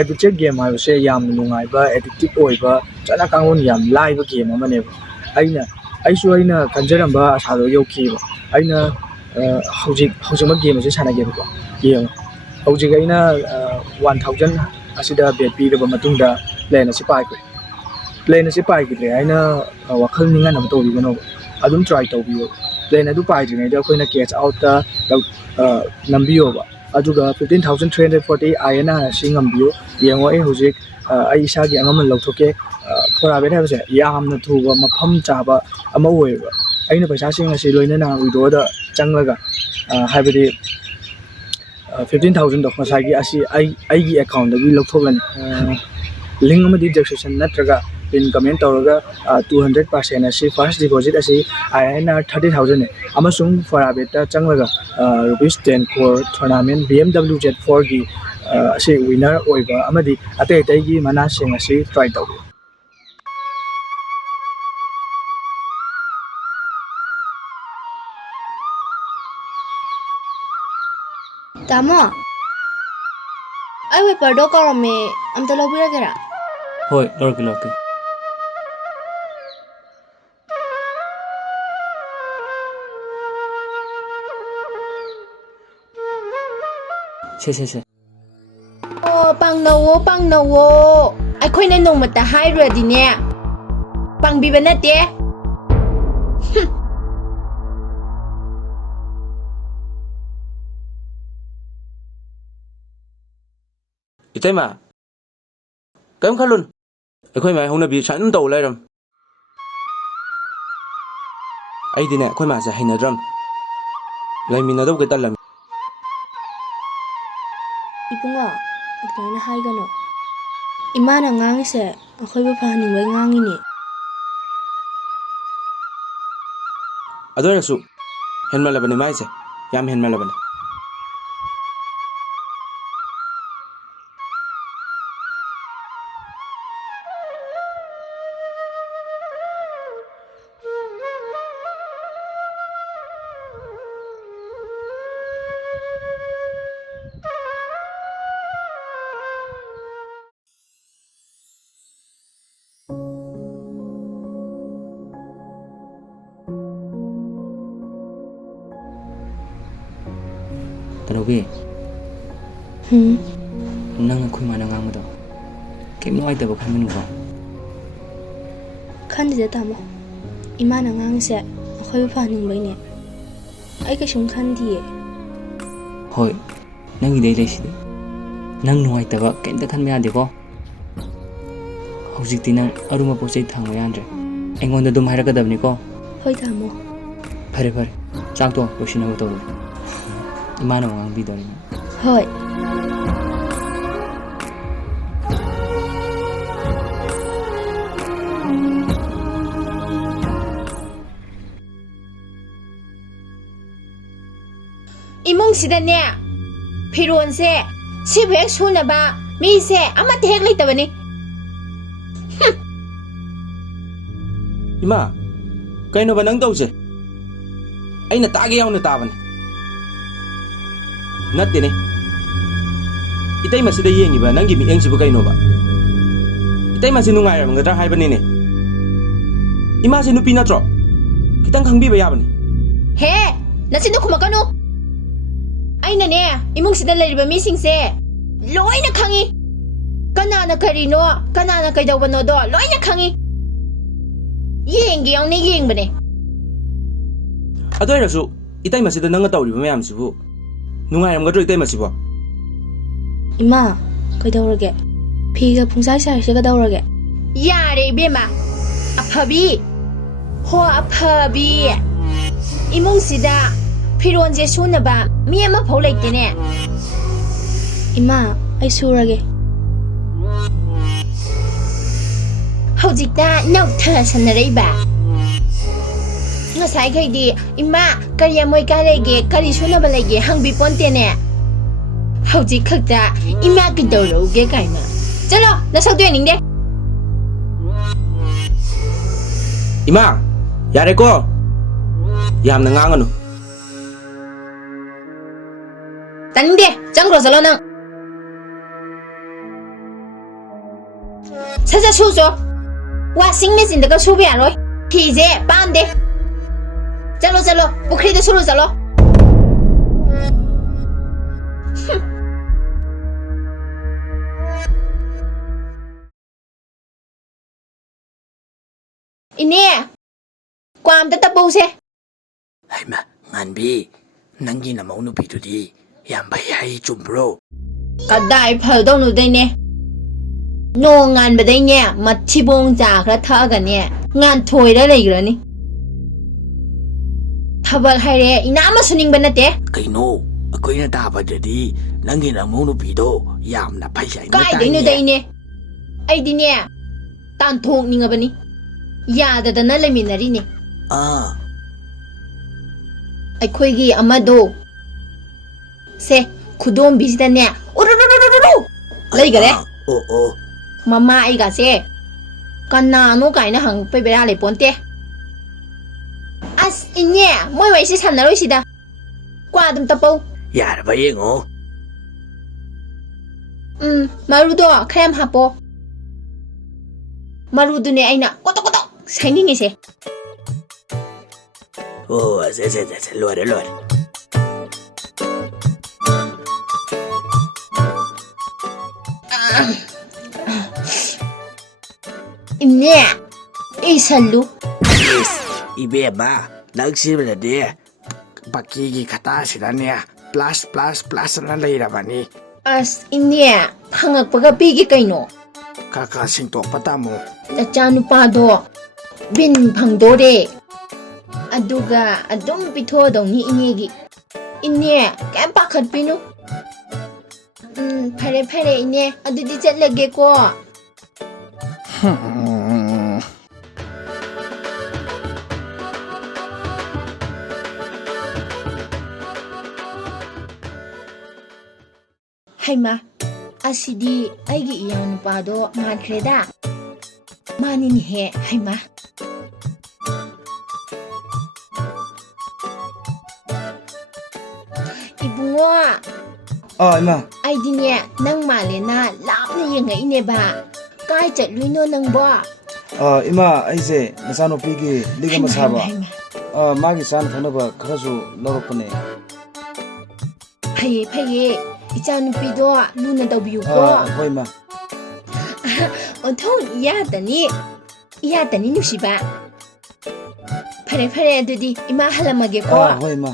adventure game haibase yam nungaiba addictive oiba chana kangon yam live game amane aina kanjaramba asado yokiba aina hojik game se sana game ko game hojik aina 1000 asida bet pi reba matungda plane si pai plane si pai gidre aina wakhal ninga nam to bigano adum try to biyo plane adu pai jine da koina catch out ta nambiyo ba aduga 15340 INR singam biyo yengo ai hojik ai isa gi angam lawthoke fora bet habse yamna thuba mafam chaba ama oiba aina paisa sing asi loina na wido da changlaga haibadi 15,000 do masagi asi ai gi account da gi lawthoklan link amadi description natraga pin comment tawraga 200% asi first deposit asi INR 30,000 ne amasung fora bet ta changlaga rupees 10 crore tournament BMW Z4 gi asi winner oiba amadi atai gi mana sing asi try taw Tamo, ai we pardo karo me amta lobira kera. Hoi, lorki. Se. Oh, pang nawo. Ai khoi na nong mata hai ro di ne. Pang bi ba na te. Itema kam khalun akhoi mai hona bi chan to lairam ai dine akhoi ma sa hinadram laimina do ke talam Ipungo, adana hai gano. Imana ngang se akhoi ba phani wai ngangi ni. adorasu henmalabani mai se yam henmalabani Tanobi nang akhoi mana ngang mo do kem noi da ba khamin ko Khan de tamo. Imana ngang se akhoi ba phani wai ne. Ai ka shung khan di. hoi nang idei leisi nang noi da ba kem da khan me ade ko hojik ti nang aruma posai thang yandre engon da dum haira ka dabni ko Hoi tamo. phare chak to loshina to imana ngang bi dori Hoi. Imong sidane phiron se sibek suna ba mi se ama tek lai tabani ima kaino ba nang tause aina tage yauna tabani natte ne itai masida yengi ba nangi mi engsi ba kaino ba itai masi nungai ram ngadra haibani ne ima se nupi natro kitang khangbi ba yabani he nasin ko makano aina ne imong sida lariba mi singse loina khangi kanana karino kanana kaidawano do loina khangi yengi yang ne yeng bane adoirasu itai masida nanga tawriba mayam sibu nungai ram gadro itai masibo ima kaidawrage phiga phungsai sai se gadawrage yare bema aphabi ho aphabi imong sida phiron je sunaba mi ama phau laite ne ima ai surage hojikta nautha sanaraiba ngasai khaidi ima kariya moi ka lege kari sunaba lege hangbi ponte ne hojik khakta ima ki dawroge kaina chalo na sakde ningde ima yare ko yamna nganganu tangde changro salo nang ꯁꯠ ꯁꯨꯆꯣ ꯋꯥꯁꯤꯡ ꯃꯦꯆꯤꯟꯗꯒ ꯁꯨꯕ ꯌꯥꯔꯣꯏ ꯐꯤꯁꯦ ꯄꯥꯝꯗꯦ ꯆꯠꯂꯣ ꯄꯨꯈ꯭ꯔꯤꯗ ꯁꯨꯔꯨ ꯆꯠꯂꯣ ꯏꯅꯦ ꯀ꯭ꯋꯥ ꯑꯝꯇ ꯇꯞꯄꯧꯁꯦ ꯍꯩꯃ ꯉꯥꯟꯕꯤ ꯅꯪꯒꯤ ꯅꯃꯧ ꯅꯨꯄꯤꯗꯨꯗꯤ ꯌꯥꯝ ꯐꯩ ꯍꯥꯏ ꯆꯨꯝꯕ꯭ꯔꯣ? ꯀꯗꯥꯏ ꯐꯗꯧꯅꯨꯗꯩꯅꯦ ꯅꯣꯡ ꯉꯥꯟꯕꯗꯩꯅꯦ ꯃꯊꯤꯕꯣꯡ ꯆꯥ ꯈꯔ ꯊꯛꯑꯒꯅꯦ ꯉꯥꯟꯊꯣꯏꯔ ꯂꯩꯈ꯭ꯔꯅꯤ ꯊꯕꯛ ꯍꯥꯏꯔꯦ ꯏꯅꯥ ꯑꯃ ꯁꯨꯅꯤꯡꯕ ꯅꯠꯇꯦ ꯀꯩꯅꯣ ꯑꯩꯈꯣꯏꯅ ꯇꯥꯕꯗꯗꯤ ꯅꯪꯒꯤ ꯅꯃꯧ ꯅꯨꯄꯤꯗꯣ ꯌꯥꯝꯅ ꯐꯩ ꯍꯥꯏꯅ ꯀꯥꯏꯗꯩꯅꯣꯗ ꯏꯅꯦ ꯑꯩꯗꯤꯅꯦ ꯇꯥꯟꯊꯣꯛꯅꯤꯡꯉꯕꯅꯤ ꯌꯥꯗꯗꯅ ꯂꯩꯃꯤꯟꯅꯔꯤꯅꯦ ꯑꯩꯈꯣꯏꯒꯤ ꯑꯃꯗꯣ ꯁꯦ ꯈꯨꯗꯣꯝꯕꯤꯁꯤꯗꯅꯦ ꯎꯔꯨꯔꯨꯔꯨꯔꯨ ꯂꯩꯈꯔꯦ ꯑꯣ ꯃꯃꯥ ꯑꯩꯒꯁꯦ ꯀꯅꯥꯅꯣ ꯀꯥꯏꯅ ꯍꯪꯉꯛꯄꯩ ꯕꯦꯔꯥ ꯂꯩꯄꯣꯟꯇꯦ ꯑꯁ ꯏꯅꯦ ꯃꯣꯏ ꯋꯥꯔꯤꯁꯦ ꯁꯥꯟꯅꯔꯣꯏꯁꯤꯗ ꯀ꯭ꯋꯥ ꯑꯗꯨꯝ ꯇꯞꯄꯧ ꯌꯥꯔꯕ ꯌꯦꯡꯉꯣ ꯃꯔꯨꯗꯣ ꯈꯔ ꯌꯥꯝ ꯍꯥꯞꯄꯣ ꯃꯔꯨꯗꯨꯅꯦ ꯑꯩꯅ ꯀꯣꯇꯣꯛ ꯁꯩꯅꯤꯡꯉꯤꯁꯦ ꯑꯣ ꯑꯁ ꯂꯣꯏꯔꯦ ꯏꯅꯦ ꯏꯁꯜꯂꯨ ꯏꯁ ꯏꯕꯦꯝꯃ ꯅꯪ ꯁꯤꯕꯗꯗꯤ ꯕꯛꯀꯤꯒꯤ ꯈꯇꯥꯁꯤꯗꯅꯦ ꯄ꯭ꯂꯥꯁꯅ ꯂꯩꯔꯕꯅꯤ ꯑꯁ ꯏꯅꯦ ꯐꯪꯉꯛꯄꯒ ꯄꯤꯒꯦ ꯀꯩꯅꯣ ꯈꯔ ꯁꯤꯡꯇꯣꯛꯄ ꯇꯥꯃꯣ ꯅꯆꯥꯅꯨꯄꯥꯗꯣ ꯕꯤꯟ ꯐꯪꯗꯣꯔꯦ ꯑꯗꯨꯒ ꯑꯗꯨꯝ ꯄꯤꯊꯣꯛꯑꯗꯧꯅꯤ ꯏꯅꯦꯒꯤ ꯏꯅꯦ ꯀꯩꯝ ꯄꯥꯈꯠꯄꯤꯅꯨ ꯐꯔꯦ ꯏꯅꯦ ꯑꯗꯨꯗꯤ ꯆꯠꯂꯒꯦꯀꯣ ꯍꯩꯃ ꯑꯁꯤꯗꯤ ꯑꯩꯒꯤ ꯏꯌꯥꯅꯨꯄꯥꯗꯣ ꯃꯥꯟꯈ꯭ꯔꯦꯗ ꯃꯥꯅꯤꯅꯦꯍꯦ ꯍꯩꯃ ꯏꯕꯨꯡꯉꯣ ꯏꯃꯥ ꯑꯩꯗꯤꯅꯦ ꯅꯪ ꯃꯥꯜꯂꯦꯅ ꯂꯥꯞꯅ ꯌꯦꯡꯉꯛꯏꯅꯦꯕ ꯀꯥꯏ ꯆꯠꯂꯨꯏꯅꯣ ꯅꯪꯕꯣ ꯏꯃꯥ ꯑꯩꯁꯦ ꯅꯆꯥꯅꯨꯄꯤꯒꯤ ꯂꯤꯛ ꯑꯃ ꯁꯥꯕ ꯍꯩꯃ ꯃꯥꯒꯤ ꯆꯥꯅ ꯊꯛꯅꯕ ꯈꯔꯁꯨ ꯂꯧꯔꯛꯄꯅꯦ ꯐꯩꯌꯦ ꯏꯆꯥꯅꯨꯄꯤꯗꯣ ꯂꯨꯅ ꯇꯧꯕꯤꯌꯨꯀꯣ ꯍꯣꯏ ꯏꯃꯥ ꯑꯣꯟꯊꯣꯛ ꯏꯌꯥꯇꯅꯤ ꯅꯨꯡꯁꯤꯕ ꯐꯔꯦ ꯑꯗꯨꯗꯤ ꯏꯃꯥ ꯍꯜꯂꯝꯃꯒꯦꯀꯣ ꯍꯣꯏ ꯏꯃꯥ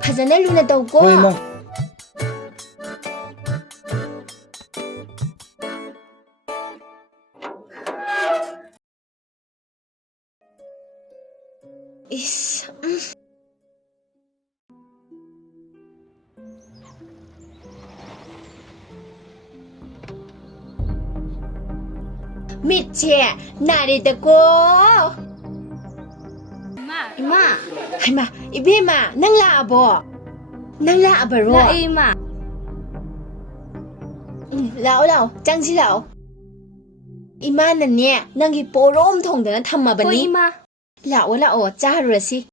ꯐꯖꯅ ꯂꯨꯅ ꯇꯧꯀꯣ ꯍꯣꯏ ꯏꯃꯥ 이씨, 미치, 나리다고. 이마, 이마, 이비마, 낭라아보, 낭라아바로. 나 이마. 라오, 짱지라오. 이마는네, 낭기 뽀롬 통드는 탐마바니. 이마. 라오, 짜루라시.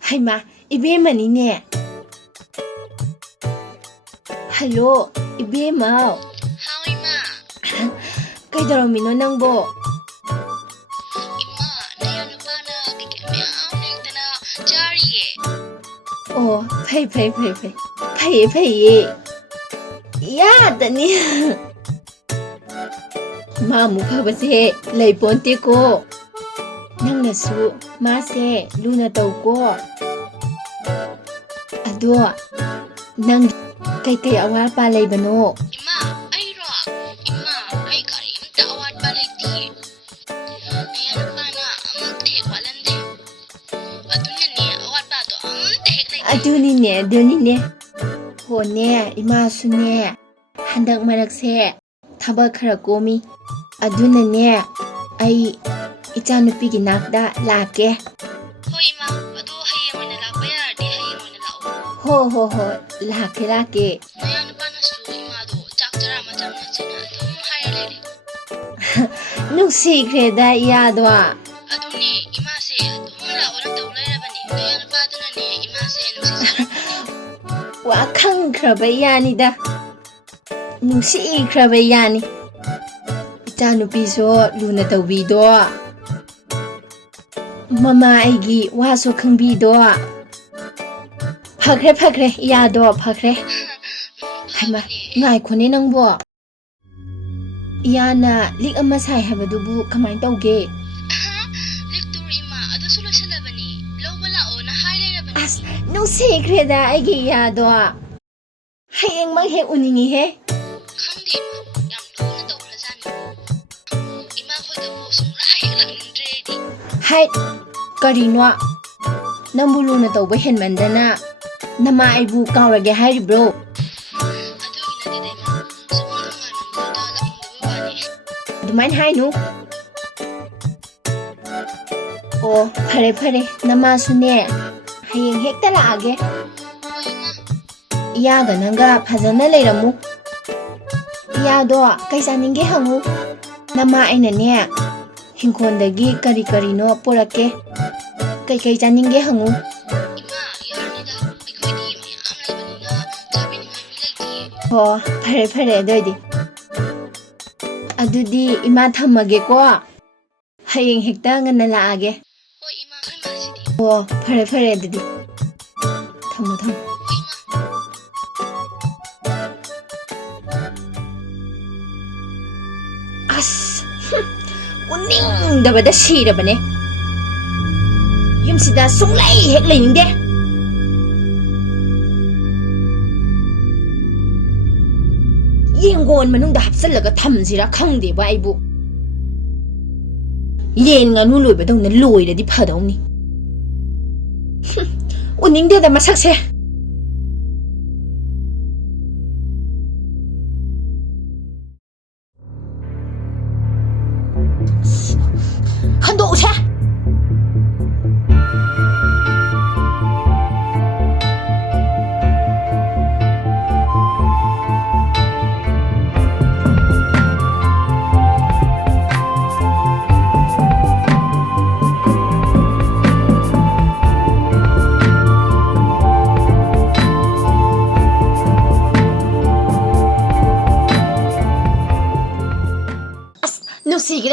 하이마, 이베마니네. 할로, 이베마. 하오 이마. 그이더러미노 낭보. 이마, 내 연우빠는 그게 명령되나 자리에. 오, 페이. 야다니. 마무카바세 레이본테코. 낭나수 마세 루나 떠고. 아도 낭 kay awal leibano. 이마, 아이로. 이마, 아이 가림다 아왓 발레티. 내 연우빠는 아무때 관련돼. 어두년이 아왓 봐도 아무때 핵래. 아두니네. 호네 이마수네. 한dak marakse ꯊꯕꯛ ꯈꯔ ꯀꯣꯝꯃꯤ ꯑꯗꯨꯅꯅꯦ ꯑꯩ ꯏꯆꯥꯅꯨꯄꯤꯒꯤ ꯅꯥꯛꯇ ꯂꯥꯛꯀꯦ ꯍꯣꯏ 이마, ꯑꯗꯣ ꯍꯌꯦꯡ ꯑꯣꯏꯅ ꯂꯥꯛꯄ ꯌꯥꯔꯗꯤ ꯍꯌꯦꯡ ꯑꯣꯏꯅ ꯂꯥꯛꯑꯣ. ꯍꯣꯏ ꯂꯥꯛꯀꯦ ꯅꯌꯥ ꯅꯨꯄꯥꯅꯁꯨ 이마도 ꯆꯥꯛ ꯆꯔꯥ ꯑꯃ ꯆꯥꯃꯤꯟꯅꯁꯦꯅ ꯑꯗꯨꯝ ꯍꯥꯏꯔ ꯂꯩꯔꯦ. ꯅꯨꯡꯁꯤꯈ꯭ꯔꯦꯗ ꯏꯌꯥꯗꯣ ꯑꯗꯨꯅꯦ 이마ꯁꯦ ꯑꯗꯨꯝ ꯂꯥꯛꯑꯣꯅ ꯇꯧ ꯂꯩꯔꯕꯅꯦ. ꯅꯌꯥ ꯅꯨꯄꯥꯗꯨꯅꯅꯦ 이마ꯁꯦ ꯅꯨꯡꯁꯤꯖꯔꯕꯅꯦ. ꯋꯥ ꯈꯪꯈ꯭ꯔꯕ ꯏꯌꯥꯅꯤꯗ ꯅꯨꯡꯁꯤꯈ꯭ꯔꯕ ꯌꯥꯅꯤ ꯏꯆꯥꯅꯨꯄꯤꯁꯨ ꯂꯨꯅ ꯇꯧꯕꯤꯗꯣ ꯃꯃꯥ ꯑꯩꯒꯤ ꯋꯥꯁꯨ ꯈꯪꯕꯤꯗꯣ ꯐꯈ꯭ꯔꯦ ꯏꯌꯥꯗꯣ ꯐꯈ꯭ꯔꯦ ꯍꯩꯃꯥ ꯉꯥꯏꯈꯣꯅꯦ ꯅꯪꯕꯣ ꯏꯌꯥꯅ ꯂꯤꯛ ꯑꯃ ꯁꯥꯏ ꯍꯥꯏꯕꯗꯨꯕꯨ ꯀꯃꯥꯏꯅ ꯇꯧꯒꯦ ꯂꯤꯛꯇꯨꯔ ꯏꯃꯥ ꯑꯗꯨꯁꯨ ꯂꯣꯏꯁꯤꯜꯂꯕꯅꯤ ꯂꯧꯕ ꯂꯥꯛꯑꯣꯅ ꯍꯥꯏ ꯂꯩꯔꯕꯅꯤ ꯑꯁ ꯅꯨꯡꯁꯤꯈ꯭ꯔꯦꯗ ꯑꯩꯒꯤ ꯏꯌꯥꯗꯣ ꯍꯌꯦꯡꯃꯛ ꯍꯦꯛ ꯎꯅꯤꯡꯉꯤꯍꯦ ꯈꯪꯗꯦ ꯏꯃꯥ ꯌꯥꯝ ꯂꯨꯅ ꯇꯧꯈ꯭ꯔꯖꯥꯠꯅꯤ ꯏꯃꯥ ꯈꯣꯏꯗꯕꯨ ꯁꯨꯡꯂꯥꯛ ꯍꯦꯛ ꯂꯥꯛꯅꯤꯡꯗ꯭ꯔꯦ ꯑꯩꯗꯤ ꯍꯥꯏ ꯀꯔꯤꯅꯣ ꯅꯪꯕꯨ ꯂꯨꯅ ꯇꯧꯕ ꯍꯦꯟꯃꯟꯗꯅ ꯅꯃꯥ ꯑꯩꯕꯨ ꯀꯥꯎꯔꯒꯦ ꯍꯥꯏꯔꯤꯕ꯭ꯔꯣ ꯑꯗꯨꯒꯤ ꯅꯠꯇꯦꯗ ꯏꯃꯥ ꯁꯨꯝ ꯅꯨꯡꯉꯥꯏꯃꯟꯕꯗꯨꯗ ꯂꯥꯛꯅꯤꯡꯗꯕꯩ ꯋꯥꯅꯤ ꯑꯗꯨꯃꯥꯏꯅ ꯍꯥꯏꯅꯨ ꯑꯣ ꯐꯔꯦ ꯅꯃꯥꯁꯨꯅꯦ ꯍꯌꯦꯡ ꯍꯦꯛꯇ ꯂꯥꯛꯑꯒꯦ ꯍꯣꯏ ꯏꯃꯥ ꯏꯌꯥꯒ ꯅꯪꯒ ꯐꯖꯅ ꯂꯩꯔꯝꯃꯨ ꯏꯌꯥꯗꯣ ꯀꯩ ꯆꯥꯅꯤꯡꯒꯦ ꯍꯪꯉꯨ ꯅꯃꯥ ꯑꯩꯅꯅꯦ ꯍꯤꯡꯈꯣꯜꯗꯒꯤ ꯀꯔꯤꯅꯣ ꯄꯨꯔꯛꯀꯦ ꯀꯩ ꯆꯥꯅꯤꯡꯒꯦ ꯍꯪꯉꯨ ꯏꯃꯥ ꯌꯥꯔꯅꯤꯗ ꯑꯩꯈꯣꯏꯗꯤ ꯃꯌꯥꯝ ꯂꯩꯕꯅꯤꯅ ꯆꯥꯕꯤꯅꯤꯡꯉꯥꯏ ꯃꯤ ꯂꯩꯇꯤꯌꯦ ꯑꯣ ꯐꯔꯦ ꯑꯗꯨꯗꯤ ꯏꯃꯥ ꯊꯝꯃꯒꯦꯀꯣ ꯍꯌꯦꯡ ꯍꯦꯛꯇ ꯉꯟꯅ ꯂꯥꯛꯑꯒꯦ ꯍꯣꯏ ꯏꯃꯥ ꯑꯩꯈꯣꯏ ꯃꯥꯁꯤꯗꯤ ꯑꯣ ꯐꯔꯦ ꯑꯗꯨꯗꯤ ꯊꯝꯃꯣ ꯍꯣꯏ ꯏꯃꯥ ꯑꯁ ꯎꯅꯤꯡꯗꯕꯗ ꯁꯤꯔꯕꯅꯦ ꯌꯨꯝꯁꯤꯗ ꯁꯨꯡꯂꯩ ꯍꯦꯛ ꯂꯩꯅꯤꯡꯗꯦ ꯌꯦꯡꯒꯣꯟ ꯃꯅꯨꯡꯗ ꯍꯥꯞꯆꯤꯜꯂꯒ ꯊꯝꯁꯤꯔꯥ ꯈꯪꯗꯦꯕ ꯑꯩꯕꯨ ꯌꯦꯟ ꯉꯥꯅꯨ ꯂꯣꯏꯕꯗꯧꯅ ꯂꯣꯏꯔꯗꯤ ꯐꯗꯧꯅꯤ ꯎꯅꯤꯡꯗꯦꯗ ꯃꯁꯛꯁꯦ ꯍꯟꯗꯣꯛꯎꯁꯦ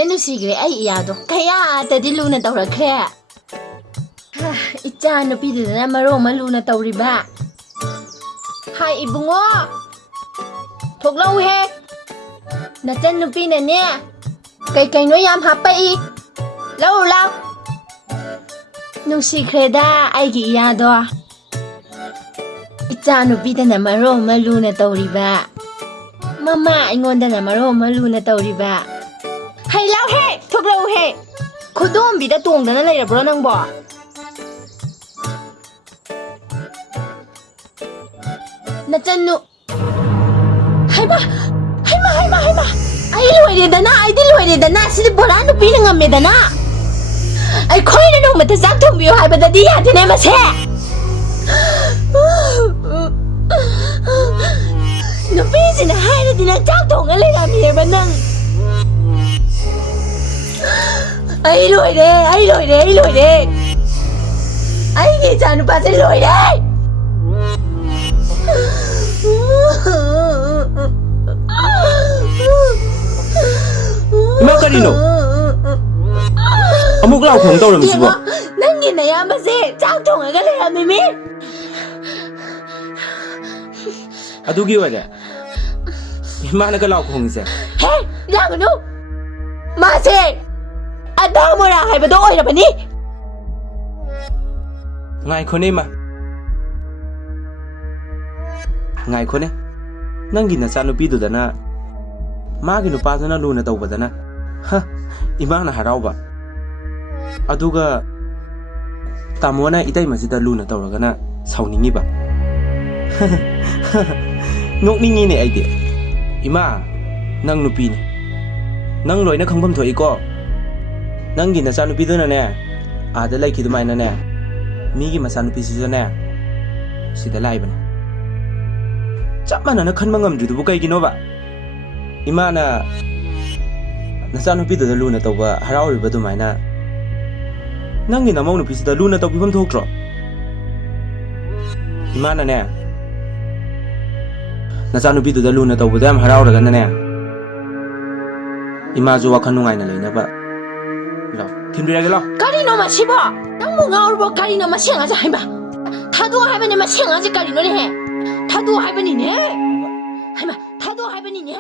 ꯅꯨꯡꯁꯤꯈ꯭ꯔꯦ ꯑꯩ ꯏꯌꯥꯗꯣ ꯀꯌꯥꯇꯗꯤ ꯂꯨꯅ ꯇꯧꯔꯛꯈ꯭ꯔꯦ ꯏꯆꯥ ꯅꯨꯄꯤꯗꯨꯗꯅ ꯃꯔꯣꯟ ꯑꯃ ꯂꯨꯅ ꯇꯧꯔꯤꯕ ꯍꯥꯏ ꯏꯕꯨꯡꯉꯣ ꯊꯣꯛꯂꯛꯎꯍꯦ ꯅꯆꯟ ꯅꯨꯄꯤꯅꯅꯦ ꯀꯩꯅꯣ ꯌꯥꯝ ꯍꯥꯞꯄꯛꯏ ꯂꯥꯎ ꯅꯨꯡꯁꯤꯈ꯭ꯔꯦꯗ ꯑꯩꯒꯤ ꯏꯌꯥꯗꯣ ꯏꯆꯥ ꯅꯨꯄꯤꯗꯅ ꯃꯔꯣꯟ ꯑꯃ luna ꯇꯧꯔꯤꯕ ꯃꯃꯥ ꯑꯩꯉꯣꯟꯗꯅ ꯃꯔꯣꯟ ꯑꯃ luna ꯇꯧꯔꯤꯕ ꯍꯩ ꯂꯥꯎꯍꯦ ꯊꯣꯛꯂꯛꯎꯍꯦ ꯈꯨꯗꯣꯝꯕꯤꯗ ꯇꯣꯡꯗꯅ ꯂꯩꯔꯕ꯭ꯔꯣ ꯅꯪꯕꯣ ꯅꯆꯟꯅꯨ ꯍꯩꯃꯥ ꯑꯩ ꯂꯣꯏꯔꯦꯗꯅ ꯁꯤꯗꯤ ꯕꯣꯔꯥ ꯅꯨꯄꯤꯅ ꯉꯝꯃꯦꯗꯅ ꯑꯩꯈꯣꯏꯅ ꯅꯣꯡꯃꯇ ꯆꯥꯛ ꯊꯣꯡꯕꯤꯌꯨ ꯍꯥꯏꯕꯗꯗꯤ ꯌꯥꯗꯦꯅꯦ ꯃꯁꯦ ꯅꯨꯄꯤꯁꯤꯅ ꯍꯥꯏꯔꯗꯤ ꯅꯪ ꯆꯥꯛ ꯊꯣꯡꯉ ꯂꯩꯔꯝꯃꯦꯕ ꯅꯪ ꯑꯩ ꯂꯣꯏꯔꯦ ꯑꯩꯒꯤ ꯏꯆꯥ ꯅꯨꯄꯥꯁꯦ ꯂꯣꯏꯔꯦ 이마 까리노 아무거 라고 공 떠오르면서 ꯅꯪꯒꯤ ꯅꯌꯥꯝꯕꯁꯦ ꯆꯥꯛ ꯊꯣꯡꯉꯒ ꯂꯩꯔꯝꯃꯤꯃꯤ 아두기 와래 이마나가 라고 공이세 ꯍꯦ ꯂꯥꯛꯒꯅꯨ ꯃꯥꯁꯦ ꯑꯗꯥ ꯃꯣꯔꯥ ꯍꯥꯏꯕꯗꯣ ꯑꯣꯏꯔꯕꯅꯤ ngaikhone ma ngaikhone nangi nachanupi-dudana magi nupadana luna tawbadana ha imana harauba aduga tamona itaimasida luna tawragana sauningiba nokningine aide ima nang nupi ni nang loina khangbam thoiko nangi nachanupi-duna ne ada laikhidumaina ne 미기 마사누피시잖아 시다 라이브네 짭만하나 칸망함주도 부까이기노바 이마나 나사누피도 루나 떠봐 하라오리바도 마이나 낭기 나마우누피시다 루나 떠비범 토크로 이마나네 ꯅꯆꯥꯅꯨꯄꯤꯗꯨꯗ ꯂꯨꯅ ꯇꯧꯕꯗ ꯌꯥꯝ ꯍꯔꯥꯎꯔꯒꯅꯅꯦ 이마주 와칸 누가이나 레이나바 라 팀비라게 라 Karino masibo? Nang mo nga urbo karino masengaja haiba. Thadu haibani masengaja karino ne. Thadu haibani ne. Haiba, thadu haibani ne.